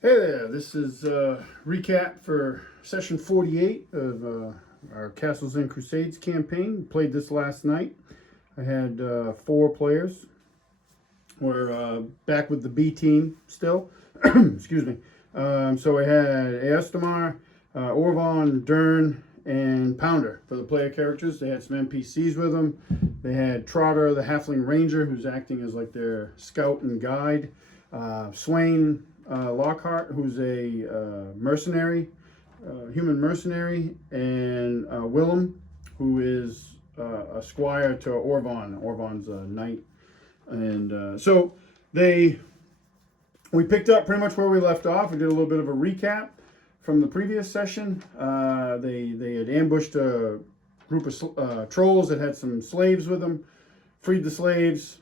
Hey there, this is a recap for session 48 of our Castles and Crusades campaign. Played this last night. I had 4 players. We're back with the B team still. Excuse me. So I had Eostremar, Orvon, Durn, and Pounder for the player characters. They had some NPCs with them. They had Trotter, the Halfling Ranger, who's acting as like their scout and guide. Swain Lockhart, who's a mercenary, human mercenary, and Willem, who is a squire to Orvon. Orvon's a knight, and so they we picked up pretty much where we left off. We did a little bit of a recap from the previous session. They had ambushed a group of trolls that had some slaves with them, freed the slaves,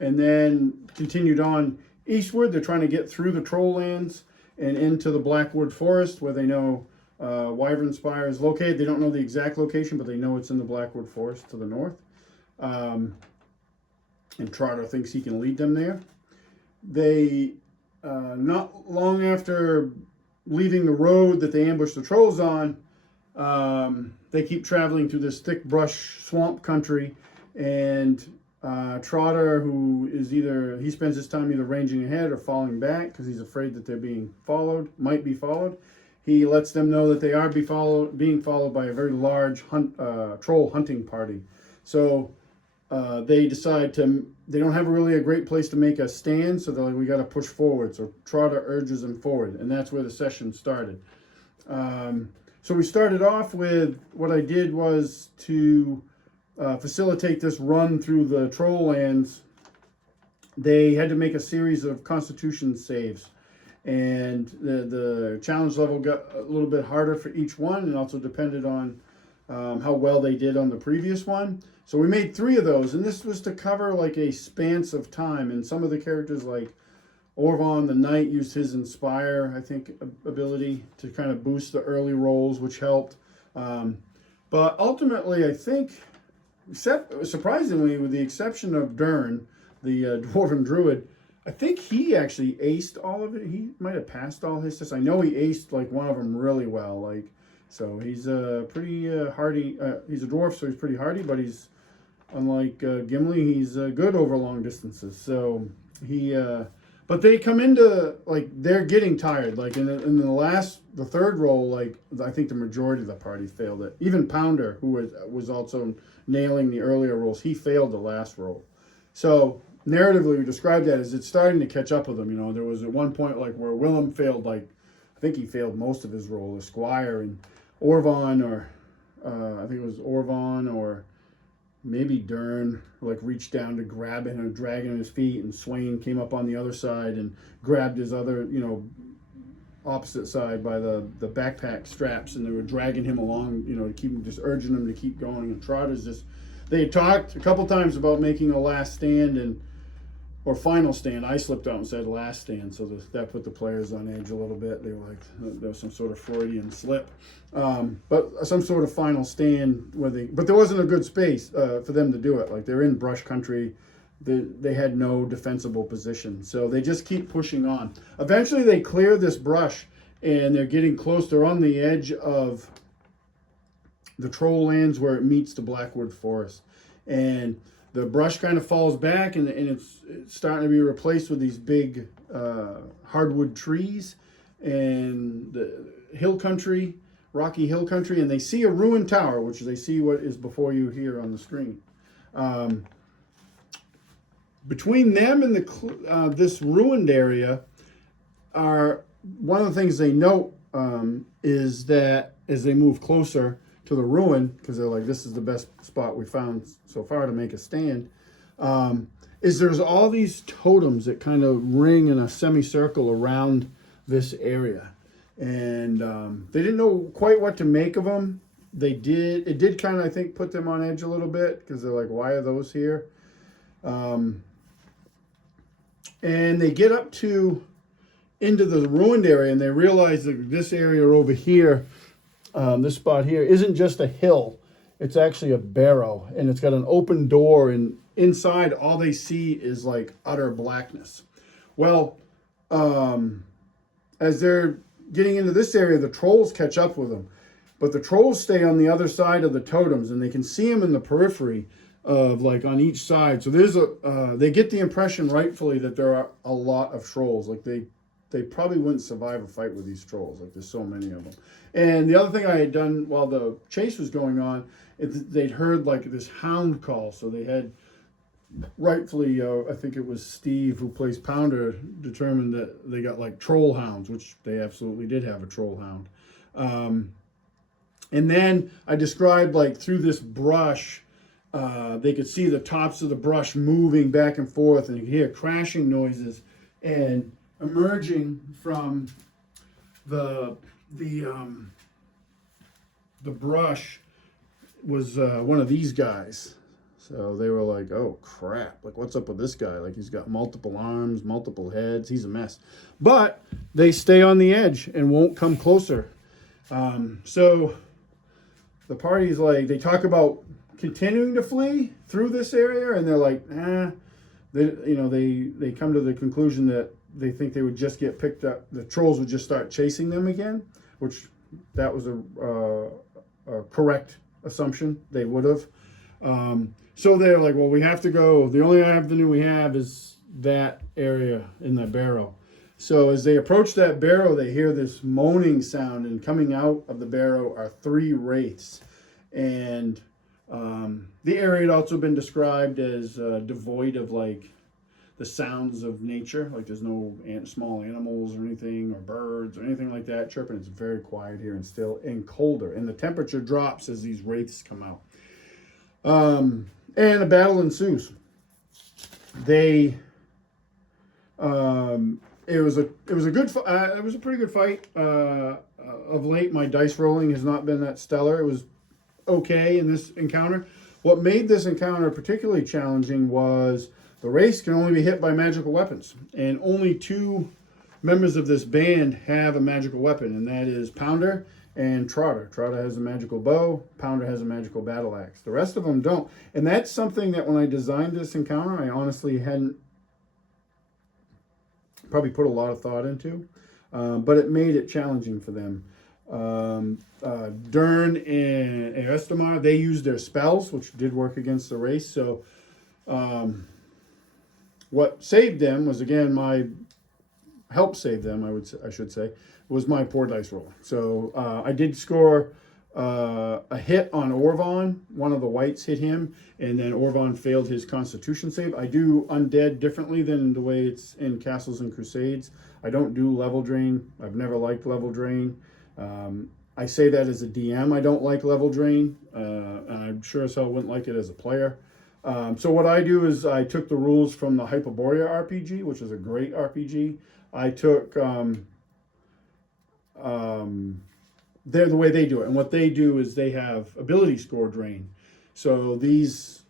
and then continued on eastward. They're trying to get through the troll lands and into the Blackwood Forest, where they know Wyvern Spire is located. They don't know the exact location, but they know it's in the Blackwood Forest to the north. And Trotter thinks he can lead them there. They, not long after leaving the road that they ambushed the trolls on, they keep traveling through this thick brush swamp country, and Trotter, who is he spends his time either ranging ahead or falling back because he's afraid that they're being followed, might be followed. He lets them know that they are being followed by a very large troll hunting party. So they decide they don't have really a great place to make a stand, so they're like, we got to push forward. So Trotter urges them forward, and that's where the session started. So we started off with, what I did was to facilitate this run through the troll lands. They had to make a series of constitution saves, and the challenge level got a little bit harder for each one, and also depended on how well they did on the previous one. So we made 3 of those, and this was to cover like a span of time. And some of the characters, like Orvon the Knight, used his Inspire, I think, ability to kind of boost the early rolls, which helped. But ultimately, I think, surprisingly, with the exception of Durn, the Dwarven Druid, I think he actually aced all of it. He might have passed all his tests. I know he aced like one of them really well. So he's pretty hardy. He's a dwarf, so he's pretty hardy, but he's, unlike Gimli, he's good over long distances. So but they come into, like, they're getting tired. Like in the third roll, like, I think the majority of the party failed it. Even Pounder, who was also nailing the earlier rolls, he failed the last roll. So narratively, we described that as it's starting to catch up with them. There was at one point like where Willem failed, like, I think he failed most of his roll, the squire, and Orvon, or I think it was Orvon or maybe Durn, like, reached down to grab him and drag him on his feet, and Swain came up on the other side and grabbed his other, opposite side by the backpack straps, and they were dragging him along, to keep him, just urging him to keep going. And Trotter's they had talked a couple times about making a last stand or final stand. I slipped out and said last stand, so that put the players on edge a little bit. They were like, there was some sort of Freudian slip. But some sort of final stand but there wasn't a good space for them to do it. Like, they're in brush country. They had no defensible position. So they just keep pushing on. Eventually they clear this brush, and they're getting close. They're on the edge of the troll lands where it meets the Blackwood Forest. And the brush kind of falls back, and it's starting to be replaced with these big hardwood trees and the hill country, rocky hill country, and they see a ruined tower, which they see what is before you here on the screen. Between them and this ruined area are, one of the things they note is that as they move closer to the ruin, because they're like, this is the best spot we found so far to make a stand, is there's all these totems that kind of ring in a semicircle around this area. And they didn't know quite what to make of them. It did kind of, I think, put them on edge a little bit, because they're like, why are those here? And they get up into the ruined area, and they realize that this area over here, this spot here, isn't just a hill. It's actually a barrow, and it's got an open door, and inside all they see is like utter blackness. Well, as they're getting into this area, the trolls catch up with them. But the trolls stay on the other side of the totems, and they can see them in the periphery of, like, on each side. So there's they get the impression rightfully that there are a lot of trolls. Like, they probably wouldn't survive a fight with these trolls. Like, there's so many of them. And the other thing I had done while the chase was going on, they'd heard, like, this hound call. So they had, rightfully, I think it was Steve, who plays Pounder, determined that they got, like, troll hounds, which they absolutely did have a troll hound. And then I described, like, through this brush, they could see the tops of the brush moving back and forth, and you could hear crashing noises. And emerging from the brush was one of these guys. So they were like, oh crap, like, what's up with this guy? Like, he's got multiple arms, multiple heads, he's a mess. But they stay on the edge and won't come closer. So the party's like, they talk about continuing to flee through this area, and they're like, they come to the conclusion that they think they would just get picked up. The trolls would just start chasing them again, which that was a correct assumption. They would have. So they're like, well, we have to go. The only avenue we have is that area in the barrow. So as they approach that barrow, they hear this moaning sound, and coming out of the barrow are 3 wraiths. And the area had also been described as devoid of, like, the sounds of nature. Like, there's no small animals or anything, or birds or anything like that chirping. It's very quiet here and still and colder. And the temperature drops as these wraiths come out. And a battle ensues. It was a pretty good fight. Of late, my dice rolling has not been that stellar. It was okay in this encounter. What made this encounter particularly challenging was the race can only be hit by magical weapons, and only 2 members of this band have a magical weapon, and that is Pounder and Trotter. Trotter has a magical bow, Pounder has a magical battle axe. The rest of them don't, and that's something that when I designed this encounter, I honestly hadn't probably put a lot of thought into, but it made it challenging for them. Durn and Eostremar, they used their spells, which did work against the race. So what saved them was, again, help save them, I should say, was my poor dice roll. So I did score a hit on Orvon. One of the whites hit him, and then Orvon failed his Constitution save. I do undead differently than the way it's in Castles and Crusades. I don't do level drain. I've never liked level drain. I say that as a DM, I don't like level drain, and I'm sure as hell wouldn't like it as a player. So what I do is I took the rules from the Hyperborea RPG, which is a great RPG. I took they're the way they do it, and what they do is they have ability score drain. So these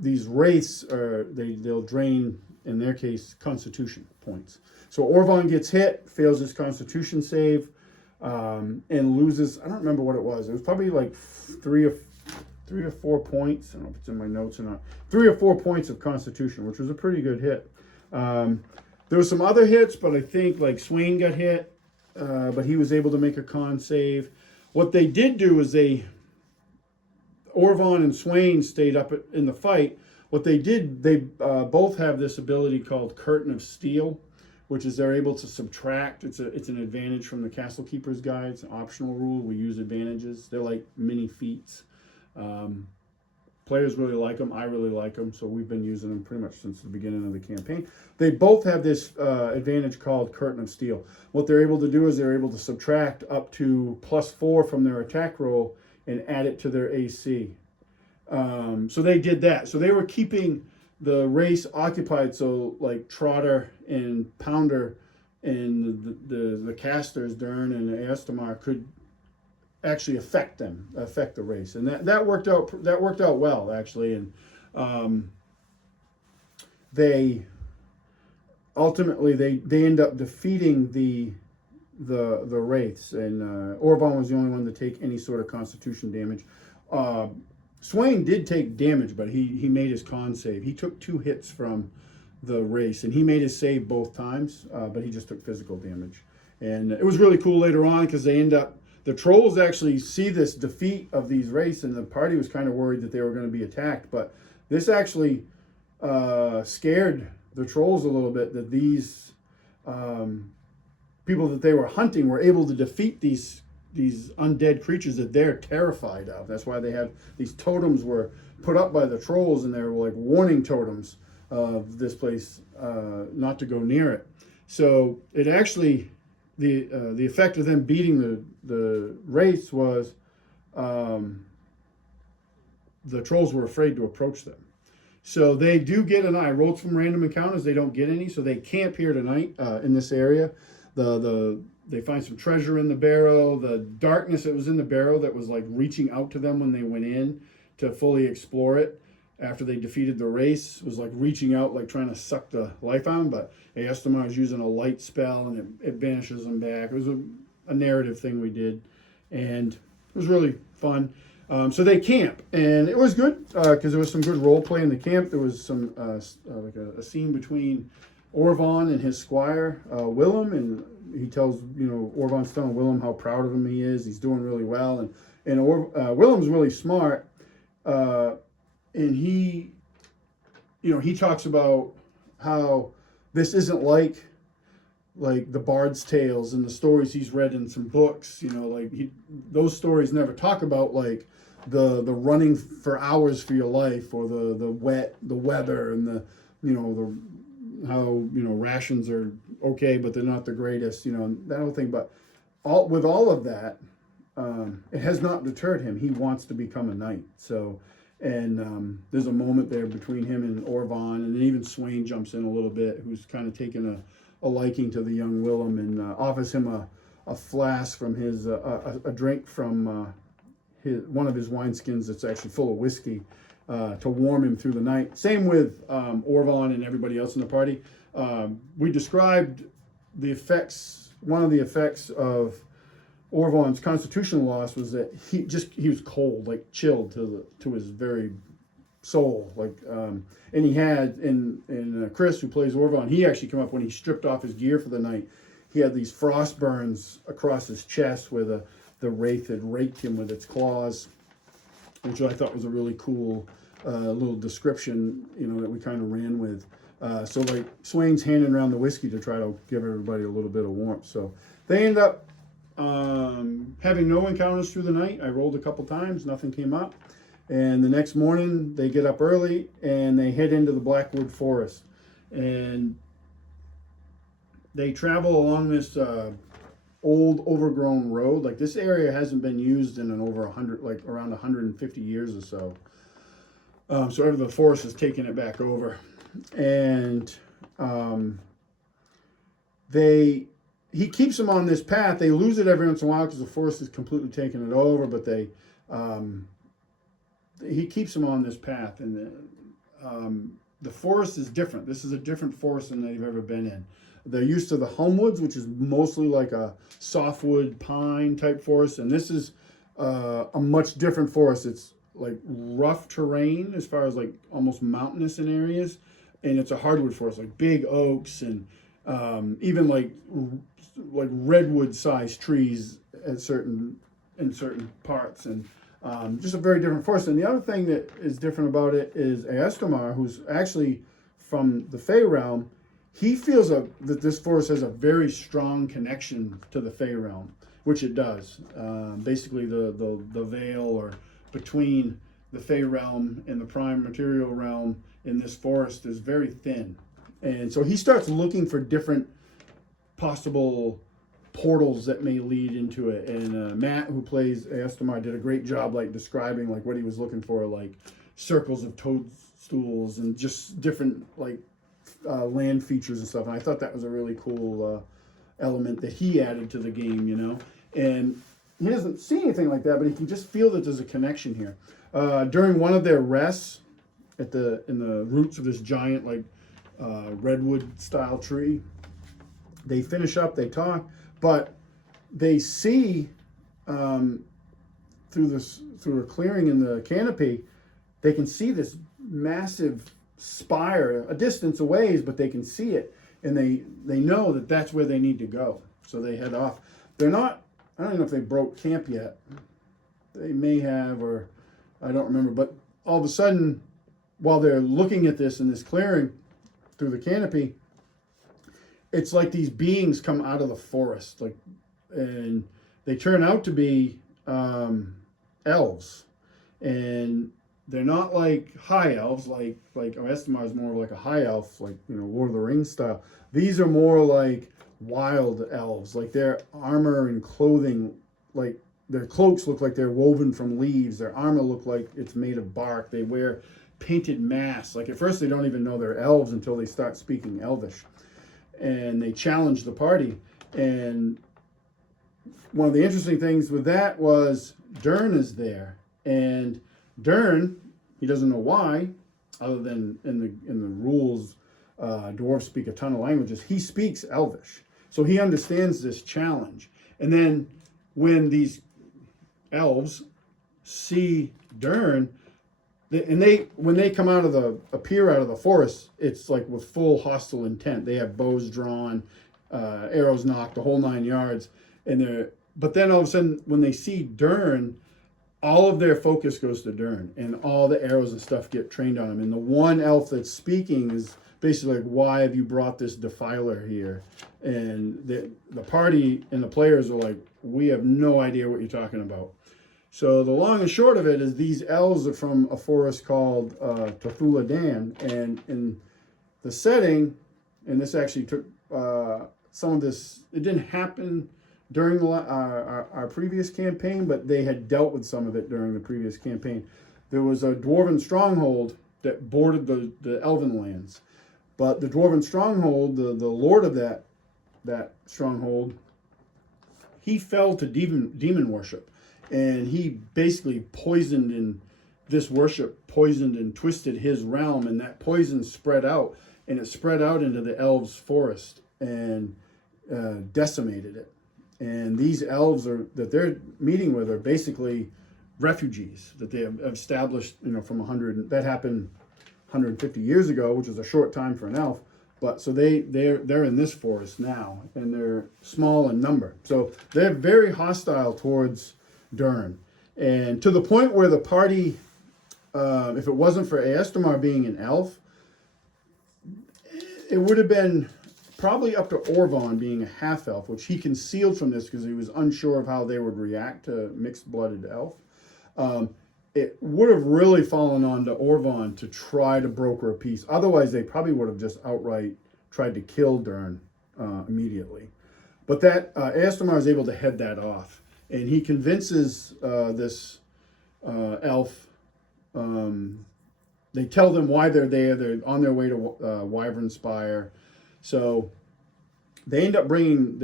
wraiths they'll drain, in their case, Constitution points. So Orvon gets hit, fails his Constitution save, and loses, I don't remember what it was. It was probably like 3 or 4 points. I don't know if it's in my notes or not. 3 or 4 points of Constitution, which was a pretty good hit. There were some other hits, but I think, like, Swain got hit, but he was able to make a con save. What they did do is Orvon and Swain stayed up in the fight. What they did, they both have this ability called Curtain of Steel, which is they're able to subtract. It's an advantage from the Castle Keeper's Guide. It's an optional rule. We use advantages. They're like mini feats. Players really like them. I really like them. So we've been using them pretty much since the beginning of the campaign. They both have this advantage called Curtain of Steel. What they're able to do is they're able to subtract up to +4 from their attack roll and add it to their AC. So they did that. So they were keeping the race occupied, so like Trotter and Pounder and the casters, Durn and Eostremar, could actually affect the race, and that worked out well, actually. And they ultimately they end up defeating the wraiths, and Orvon was the only one to take any sort of Constitution damage. Swain did take damage, but he made his con save. He took 2 hits from the race, and he made his save both times, but he just took physical damage. And it was really cool later on because the trolls actually see this defeat of these wraiths, and the party was kind of worried that they were going to be attacked. But this actually scared the trolls a little bit, that these people that they were hunting were able to defeat these undead creatures that they're terrified of. That's why they have these totems were put up by the trolls, and they were like warning totems of this place not to go near it. So it actually, the effect of them beating the wraiths was the trolls were afraid to approach them. So they do get an eye. I rolled some random encounters. They don't get any, so they camp here tonight in this area. They find some treasure in the barrow. The darkness that was in the barrow that was like reaching out to them when they went in to fully explore it after they defeated the race was like reaching out, like trying to suck the life out of them. But Eostremar is using a light spell, and it banishes them back. It was a narrative thing we did, and it was really fun. So they camp, and it was good because there was some good role play in the camp. There was some like a scene between Orvon and his squire Willem, and he tells Orvon's telling Willem how proud of him he is. He's doing really well, and Willem's really smart, and he talks about how this isn't like the Bard's Tales and the stories he's read in some books. Those stories never talk about like the running for hours for your life, or the weather, and the how rations are okay but they're not the greatest, that whole thing. But with all of that, it has not deterred him. He wants to become a knight. So, and there's a moment there between him and Orvon, and then even Swain jumps in a little bit, who's kind of taken a liking to the young Willem, and offers him a flask from his a drink from one of his wineskins that's actually full of whiskey, to warm him through the night. Same with Orvon and everybody else in the party. We described the effects. One of the effects of Orvon's constitutional loss was that he was cold, like chilled to his very soul. And he had in Chris, who plays Orvon, he actually came up when he stripped off his gear for the night. He had these frost burns across his chest where the wraith had raked him with its claws, which I thought was a really cool little description, that we kind of ran with. So like Swain's handing around the whiskey to try to give everybody a little bit of warmth. So they end up having no encounters through the night. I rolled a couple times, nothing came up. And the next morning they get up early and they head into the Blackwood Forest. And they travel along this old overgrown road. Like, this area hasn't been used in around 150 years or so. So the forest has taken it back over. And he keeps them on this path. They lose it every once in a while because the forest has completely taken it over, but he keeps them on this path. And the forest is different. This is a different forest than they've ever been in. They're used to the Homewoods, which is mostly like a softwood pine type forest, and this is a much different forest. It's like rough terrain as far as like almost mountainous in areas, and it's a hardwood forest, like big oaks and even like redwood sized trees in certain parts, and just a very different forest. And the other thing that is different about it is Eostremar, who's actually from the Fey realm. He feels that this forest has a very strong connection to the Fey realm, which it does. Basically, the veil or between the Fey realm and the prime material realm in this forest is very thin. And so he starts looking for different possible portals that may lead into it. And Matt, who plays Eostremar, did a great job like describing like what he was looking for, like circles of toadstools and just different like land features and stuff. And I thought that was a really cool element that he added to the game, And he doesn't see anything like that, but he can just feel that there's a connection here. During one of their rests in the roots of this giant like redwood style tree, they finish up, they talk, but they see through a clearing in the canopy, they can see this massive spire a distance away, but they can see it, and they know that that's where they need to go. So they head off. They're not, I don't know if they broke camp yet. They may have, or I don't remember. But all of a sudden, while they're looking at this in this clearing through the canopy, it's like these beings come out of the forest, like, and they turn out to be elves, and they're not like high elves, like Eostremar is more like a high elf, like, you know, Lord of the Rings style. These are more like wild elves, like their armor and clothing, like their cloaks look like they're woven from leaves. Their armor look like it's made of bark. They wear painted masks. Like at first they don't even know they're elves until they start speaking Elvish. And they challenge the party. And one of the interesting things with that was Durn is there. And Durn, he doesn't know why, other than in the rules, dwarves speak a ton of languages. He speaks Elvish. So he understands this challenge. And then when these elves see Durn, when they come appear out of the forest, it's like with full hostile intent. They have bows drawn, arrows knocked, the whole 9 yards. But then all of a sudden, when they see Durn, all of their focus goes to Durn, and all the arrows and stuff get trained on him. And the one elf that's speaking is basically like, "Why have you brought this defiler here?" And the party and the players are like, "We have no idea what you're talking about." So the long and short of it is these elves are from a forest called Tothula Dan, and in the setting, and this actually took some of this, it didn't happen during our previous campaign, but they had dealt with some of it during the previous campaign. There was a dwarven stronghold that bordered the elven lands, but the dwarven stronghold, the lord of that stronghold, he fell to demon worship. And he basically poisoned and twisted his realm, and that poison spread out, and it spread out into the elves' forest and decimated it. And these elves that they're meeting with are basically refugees that they have established, you know, from 100. That happened 150 years ago, which is a short time for an elf. But so they're in this forest now, and they're small in number. So they're very hostile towards Durn, and to the point where the party, if it wasn't for Eostremar being an elf, it would have been probably up to Orvon being a half elf, which he concealed from this because he was unsure of how they would react to mixed blooded elf. It would have really fallen on to Orvon to try to broker a peace. Otherwise, they probably would have just outright tried to kill Durn immediately. But that Eostremar is able to head that off. And he convinces this elf. They tell them why they're there. They're on their way to Wyvern Spire. So the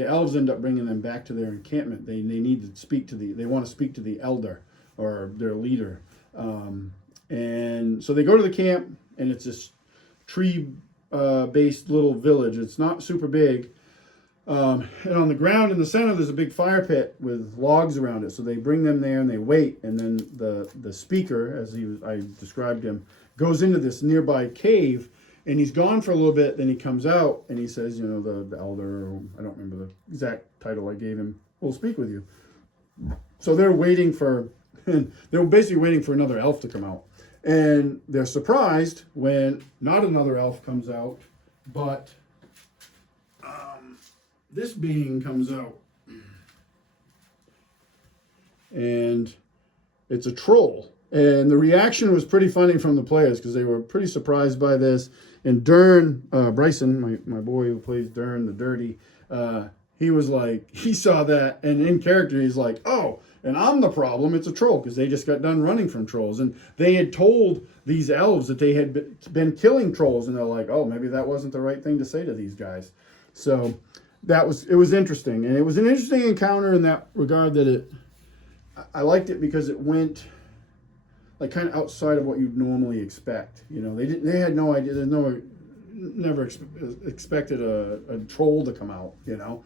elves end up bringing them back to their encampment. They need to speak to they want to speak to the elder or their leader. And so they go to the camp, and it's this tree-based little village. It's not super big. And on the ground in the center, there's a big fire pit with logs around it. So they bring them there and they wait. And then the speaker, as I described him, goes into this nearby cave, and he's gone for a little bit. Then he comes out and he says, you know, the elder, or I don't remember the exact title I gave him, will speak with you. So they're basically waiting for another elf to come out. And they're surprised when not another elf comes out, but this being comes out, and it's a troll. And the reaction was pretty funny from the players because they were pretty surprised by this. And Durn, Bryson, my boy who plays Durn, the Dirty, he was like, he saw that, and in character he's like, "Oh, and I'm the problem, it's a troll," because they just got done running from trolls. And they had told these elves that they had been killing trolls, and they're like, "Oh, maybe that wasn't the right thing to say to these guys." So it was interesting, and it was an interesting encounter in that regard that I liked it because it went like kind of outside of what you'd normally expect. You know, they had no idea. Never expected a troll to come out. You know,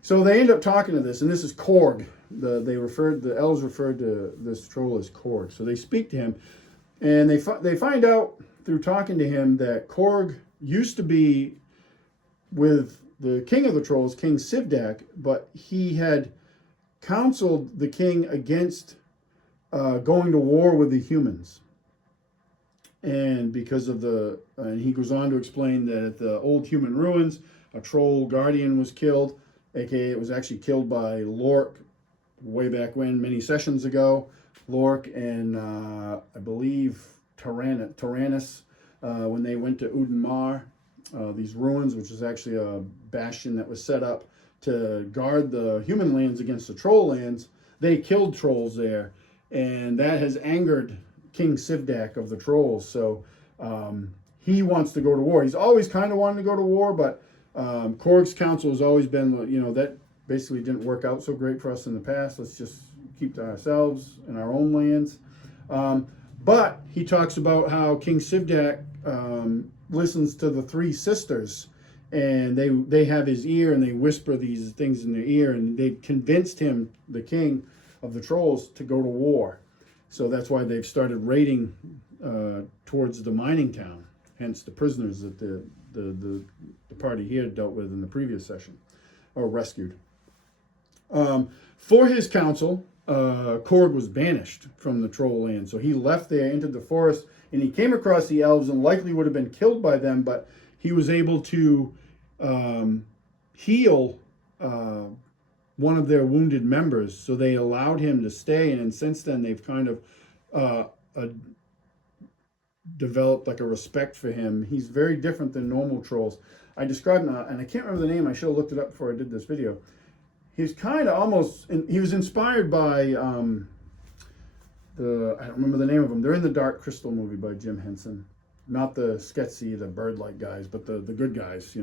so they end up talking to this, and this is Korg. The elves referred to this troll as Korg. So they speak to him, and they find out through talking to him that Korg used to be with the king of the trolls, King Sivdak, but he had counseled the king against going to war with the humans. And because of and he goes on to explain that at the old human ruins, a troll guardian was killed, aka it was actually killed by Lork way back when, many sessions ago. Lork and I believe Tyrannus, when they went to Udenmar, these ruins, which is actually a bastion that was set up to guard the human lands against the troll lands. They killed trolls there, and that has angered King Sivdak of the trolls. So he wants to go to war. He's always kind of wanted to go to war, but Korg's counsel has always been, that basically didn't work out so great for us in the past. Let's just keep to ourselves and our own lands. But he talks about how King Sivdak listens to the three sisters, and they have his ear, and they whisper these things in their ear, and they convinced him, the king of the trolls, to go to war. So that's why they've started raiding towards the mining town, hence the prisoners that the party here dealt with in the previous session, or rescued. For his counsel, Korg was banished from the troll land. So he left there, entered the forest, and he came across the elves and likely would have been killed by them, but he was able to heal one of their wounded members. So they allowed him to stay, and since then they've kind of developed like a respect for him. He's very different than normal trolls. I described him, and I can't remember the name. I should have looked it up before I did this video. He's kind of almost, he was inspired by I don't remember the name of them. They're in the Dark Crystal movie by Jim Henson. Not the sketchy, the bird-like guys, but the good guys,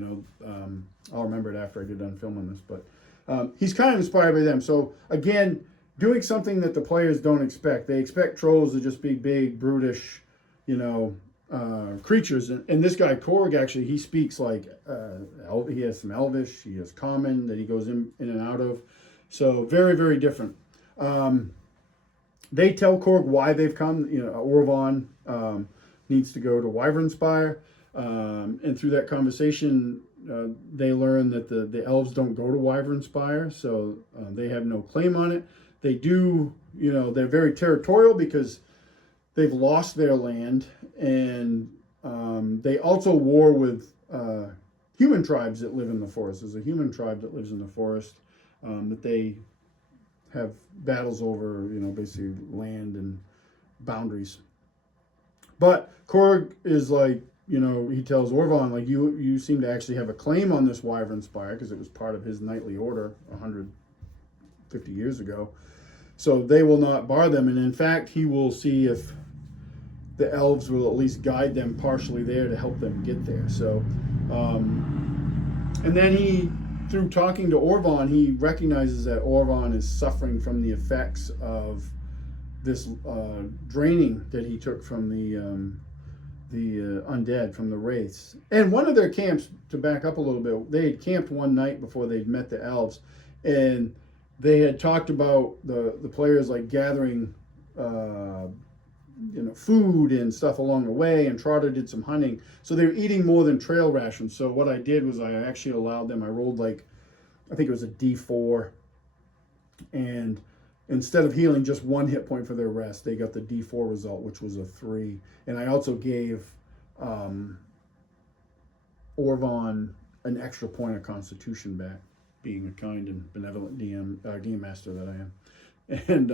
I'll remember it after I get done filming this, but he's kind of inspired by them. So again, doing something that the players don't expect. They expect trolls to just be big, brutish, creatures. And this guy, Korg, actually, he speaks like, he has some Elvish, he has Common that he goes in and out of. So very, very different. They tell Korg why they've come. Orvon needs to go to Wyvernspire. And through that conversation, they learn that the elves don't go to Wyvernspire, so they have no claim on it. They do, they're very territorial because they've lost their land, and they also war with human tribes that live in the forest. There's a human tribe that lives in the forest that they have battles over, basically land and boundaries. But Korg is like, he tells Orvon, like, you seem to actually have a claim on this Wyvernspire because it was part of his knightly order 150 years ago. So they will not bar them. And in fact, he will see if the elves will at least guide them partially there to help them get there. So, and then through talking to Orvon, he recognizes that Orvon is suffering from the effects of this draining that he took from the undead, from the wraiths. And one of their camps, to back up a little bit, they had camped one night before they'd met the elves, and they had talked about the players like gathering food and stuff along the way, and Trotter did some hunting. So they were eating more than trail rations. So what I did was I actually allowed them, I rolled I think it was a D4, and instead of healing just one hit point for their rest, they got the D4 result, which was a 3. And I also gave Orvon an extra point of Constitution back, being a kind and benevolent game master that I am. And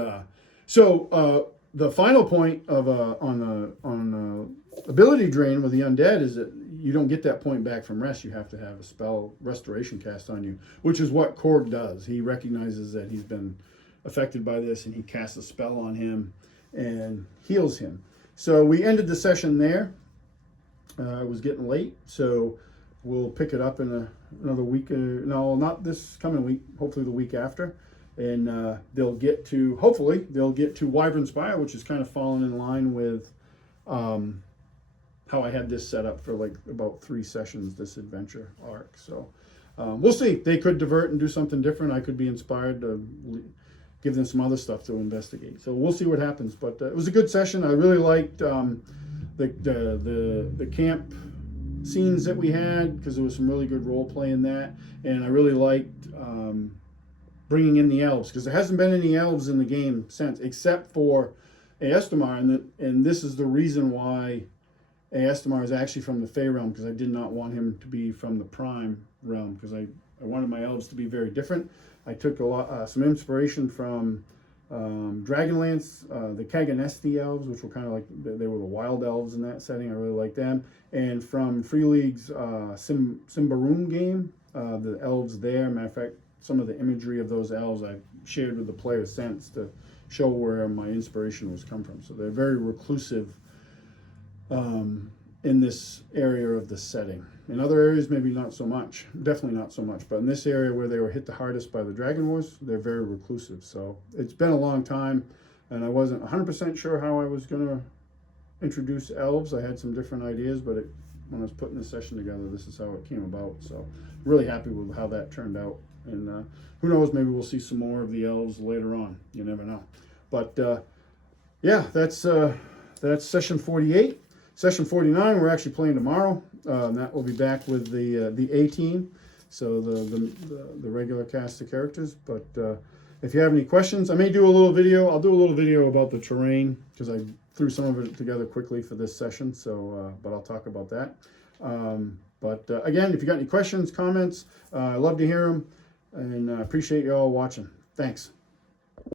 so the final point of on ability drain with the undead is that you don't get that point back from rest. You have to have a spell restoration cast on you, which is what Korg does. He recognizes that he's been affected by this, and he casts a spell on him and heals him. So we ended the session there. It was getting late, so we'll pick it up in another week. No, not this coming week, hopefully the week after. And hopefully they'll get to Wyvernspire, which is kind of falling in line with how I had this set up for about 3 sessions, this adventure arc. So we'll see. They could divert and do something different. I could be inspired to give them some other stuff to investigate. So we'll see what happens. But it was a good session. I really liked the camp scenes that we had, because there was some really good role play in that, and I really liked bringing in the elves, because there hasn't been any elves in the game since, except for Eostremar, and this is the reason why Eostremar is actually from the Fey realm, because I did not want him to be from the Prime realm, because I wanted my elves to be very different. I took some inspiration from Dragonlance, the Kaganesti elves, which were kind of like, they were the wild elves in that setting. I really like them. And from Free League's Symbaroum game, the elves there. Matter of fact, some of the imagery of those elves I shared with the players since to show where my inspiration was come from. So they're very reclusive in this area of the setting. In other areas, maybe not so much. Definitely not so much. But in this area where they were hit the hardest by the Dragon Wars, they're very reclusive. So it's been a long time, and I wasn't 100% sure how I was going to introduce elves. I had some different ideas, but when I was putting this session together, this is how it came about. So really happy with how that turned out. And who knows, maybe we'll see some more of the elves later on. You never know. But yeah, that's session 48. Session 49, we're actually playing tomorrow. And that will be back with the A team, so the regular cast of characters. But if you have any questions, I may do a little video. I'll do a little video about the terrain, because I threw some of it together quickly for this session. So, but I'll talk about that. Again, if you got any questions, comments, I love to hear them, and I appreciate you all watching. Thanks.